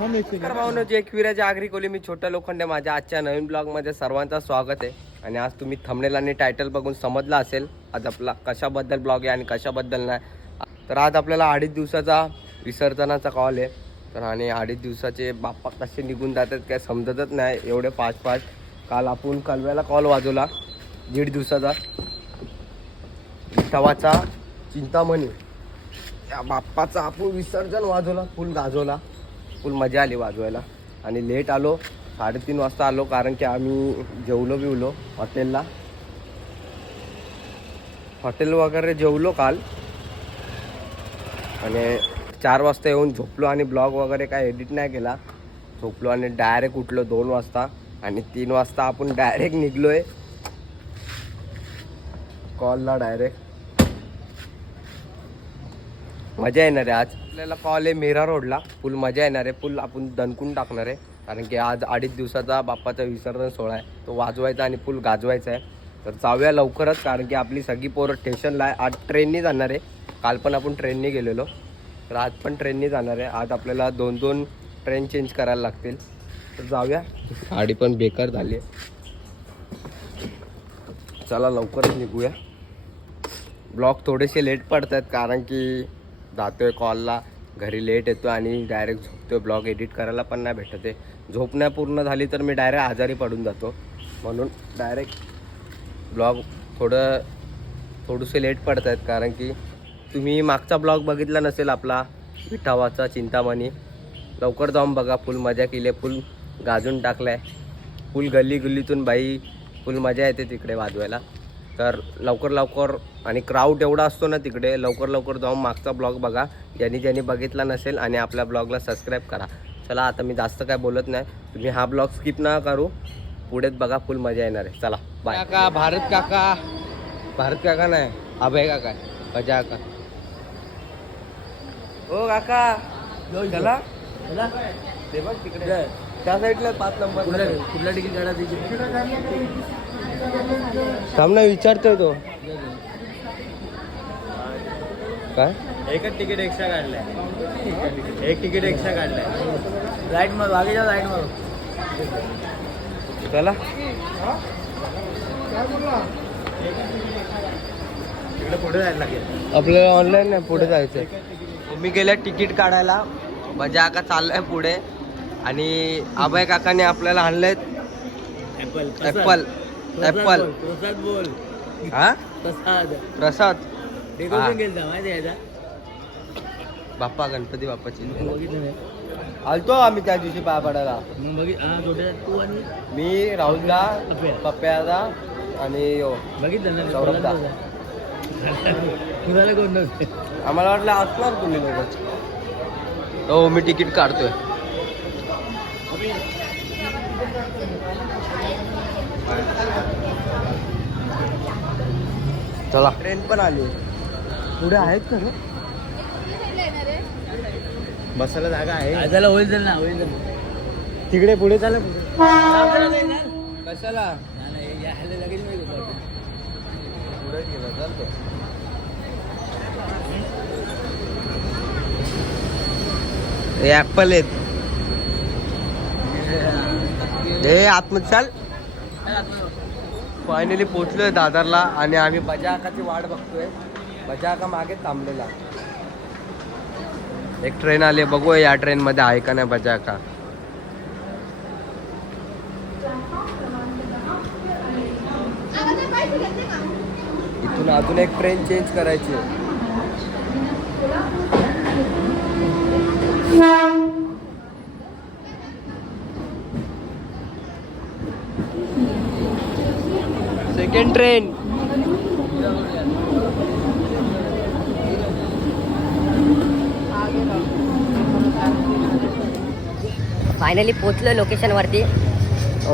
नमस्कार भावनो, जे एकविराच्या आगरी कोली मी छोटा लोखंडे. माझ्या आजच्या नवीन ब्लॉग मध्ये सर्वांचं स्वागत आहे. आणि आज तुम्ही थंबनेल आणि टायटल बघून समजला असेल आज आपला कशाबद्दल ब्लॉग आहे आणि कशाबद्दल नाही. तर आज आपल्याला 2.5 दिवसाचा विसर्जनाचा कॉल आहे. तर आणि 2.5 दिवसाचे बाप्पा कसे निघून जातात काय समजतच नाही, एवढे फास्ट. काल आपण कलव्याला कॉल वाजवला 1.5 दिवसाचा विठावाचा चिंतामणी या बाप्पाचा आपण विसर्जन वाजवला, फुल गाजवला, फुल मजा आली वाजवायला. आणि लेट आलो, 3:30 वाजता आलो कारण की आम्ही जेवलो हॉटेल वगैरे जेवलो काल. आणि 4 वाजता येऊन झोपलो आणि ब्लॉग वगैरे काय एडिट नाही केला. झोपलो आणि डायरेक्ट उठलो 2 वाजता आणि 3 वाजता आपण डायरेक्ट निघलोय कॉलला. डायरेक्ट मजा येणार आहे आज आपल्याला. कॉल आहे मीरा रोडला, फुल मजा येणार आहे, फुल आपण दणकून टाकणार आहे. कारण की आज 2.5 दिवसाचा बाप्पाचा विसर्जन सोहळा आहे, तो वाजवायचा आणि फुल गाजवायचा आहे. तर जाऊया लवकरच कारण की आपली सगळी पोरं स्टेशनला आहे. आज ट्रेननी जाणार आहे, काल पण आपण ट्रेननी गेलेलो, तर आज पण ट्रेननी जाणार आहे. आज आपल्याला 2 ट्रेन चेंज करायला लागतील. तर जाऊया, गाडी पण बेकार झाली आहे. चला लवकरच निघूया. ब्लॉग थोडेसे लेट पडतात कारण की जातोय कॉलला, घरी लेट येतो आणि डायरेक्ट झोपतोय. ब्लॉग एडिट करायला पण नाही भेटत आहे. झोप नाही पूर्ण झाली तर मी डायरेक्ट आजारी पडून जातो, म्हणून डायरेक्ट ब्लॉग थोडेसे लेट पडत आहेत. कारण की तुम्ही मागचा ब्लॉग बघितला नसेल आपला विठावाचा चिंतामणी, लवकर जाऊन बघा. फुल मजा केली आहे, फुल गाजून टाकला आहे, फुल गल्लीतून बाई, फुल मजा येते तिकडे वाजवायला. तर लवकर आणि क्राऊड एवढा असतो ना तिकडे, लवकर जाऊन मागचा ब्लॉग बघा ज्यांनी बघितला नसेल आणि आपल्या ब्लॉगला सबस्क्राईब करा. चला आता मी जास्त काय बोलत नाही, तुम्ही हा ब्लॉग स्किप ना करू, पुढेच बघा, फुल मजा येणार आहे. चला बाय. काका भारत काका नाही, अभय काका, मजा काका. ओ काका चला ते बघ तिकडे त्या साईडला 5 नंबर कुठला तिकीट काढा सामना विचारतोय तो काय. एकच तिकीट एक्स्ट्रा काढलाय, एक तिकीट एक्स्ट्रा काढलाय. लाईट मग मागे जाऊ, लाईट मग चला तिकडे पुढे जायला लागेल आपल्याला. ऑनलाईन नाही, पुढे जायचं. मी गेल्या तिकीट काढायला, मजा का चाललाय पुढे. आणि अभय काकाने आपल्याला आणलेत ऍपल. प्रसाद बोल हा प्रसाद डेकोरेशन केलं माहिती आहे बाप्पा, गणपती बाप्पाची बघितलं नाही आलतो आम्ही त्या दिवशी पाया पडायला. मग बघित तू आणि मी राहुलदा, पप्प्यादा आणि बघितलं ना सौरभदा. कुणाला कोण नव्हते. आम्हाला वाटलं असणार तुम्ही लोक. हो मी तिकीट काढतोय. चला ट्रेन पण आली पुढे आहेत का रे? बसायला जागा आहे, झाला होईल ना, होईल तिकडे पुढे चाल. कशाला लगेच पुढे गेला चालतो. हे ऍपल आहेत, हे आतमध्ये चाल. फायनली पोचलोय दादरला आणि आम्ही बजाकाची वाट बघतोय. बजाका मागे थांबलेला. एक ट्रेन आली, बघूया या ट्रेन मध्ये आहे का नाही बजाका. इथून अजून एक ट्रेन चेंज करायची आहे. Second train. फायनली पोचलो लोकेशनवरती.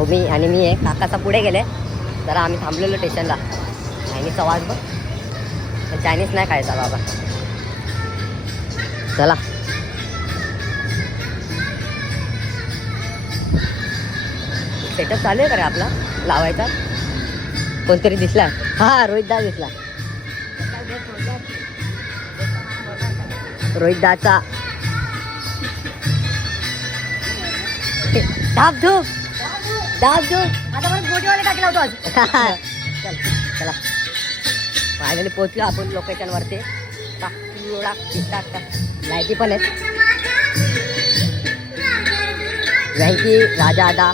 मी आहे काकाचा पुढे गेले, जरा आम्ही थांबलेलो स्टेशनला. चायनीजचा वाज बघ, चायनीज नाही खायचा बाबा. चला सेटअप चालू आहे का रे आपला लावायचा. कोणतरी दिसला, हा रोहित दा दिसला. रोहित दाचा धापधूप धापधूप आता परत बोटीवाले टाकला होतो आज चल चला फायनली पोहोचलो आपण लोकेशन वरती लाईटी पण आहेत वेंकी राजा आदा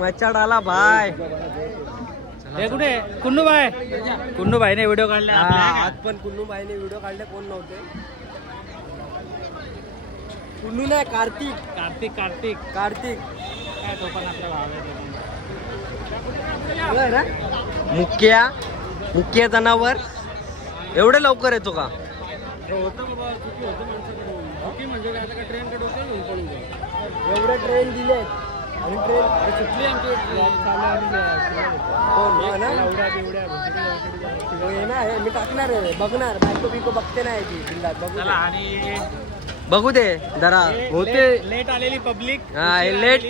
मच्छा डाला भाई. हे कुठे कुन्नू भाईने व्हिडिओ काढला आज पण कुन्नू भाईने व्हिडिओ काढले, कोण नव्हते. कुन्नू नाही, कार्तिक काय तो पण आपला भाव आहे. मुख्य जनावर एवढे लवकर येतो का? म्हणजे काय ट्रेन एवढे ट्रेन दिले आणि ट्रेन मी टाकणार आहे, बघणार बायको बिको बघते नाही ती जिल्ह्यात बघू. आणि बघू दे जरा होते. लेट आलेली पब्लिक हा लेट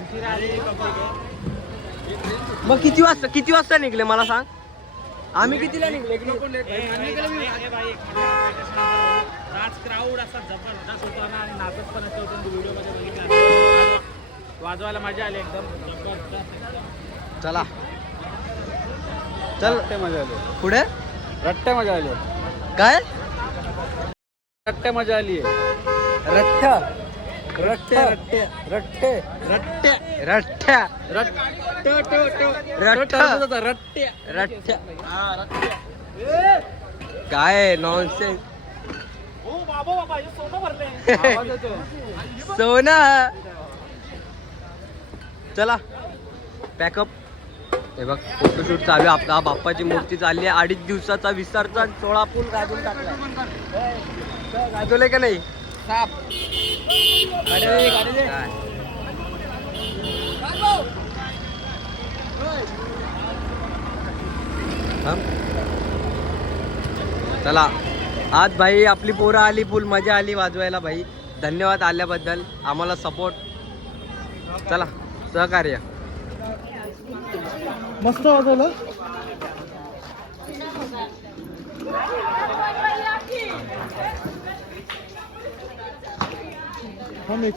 उशिरा आलेली पब्लिक. मग किती वाजता निघले मला सांग. आम्ही कितीला निघले? क्राऊड असा जबरदस्त होता ना, आणि नाचत पण असं होतं व्हिडिओमध्ये बघितलं. वाजवायला मजा आली एकदम जबरदस्त. चला चल मजा आली, पुढे रट्ट्या मजा आली, काय रट्ट्या मजा आली. रठ्ठ्या काय नॉनसेन्स. सोना चला पॅकअप. हे बघ फोटोशूट चालू आहे आपला. बाप्पाची मूर्ती चालली आहे. 2.5 दिवसाचा विसर्जन 16 पूल गाजून टाकला. गाजवले का नाही? साप चला आज भाई आपली पोरं आली, फुल मजा आली वाजवायला भाई. धन्यवाद आल्याबद्दल, आम्हाला सपोर्ट. चला सहकार्य मस्त वाजवलं. हम एक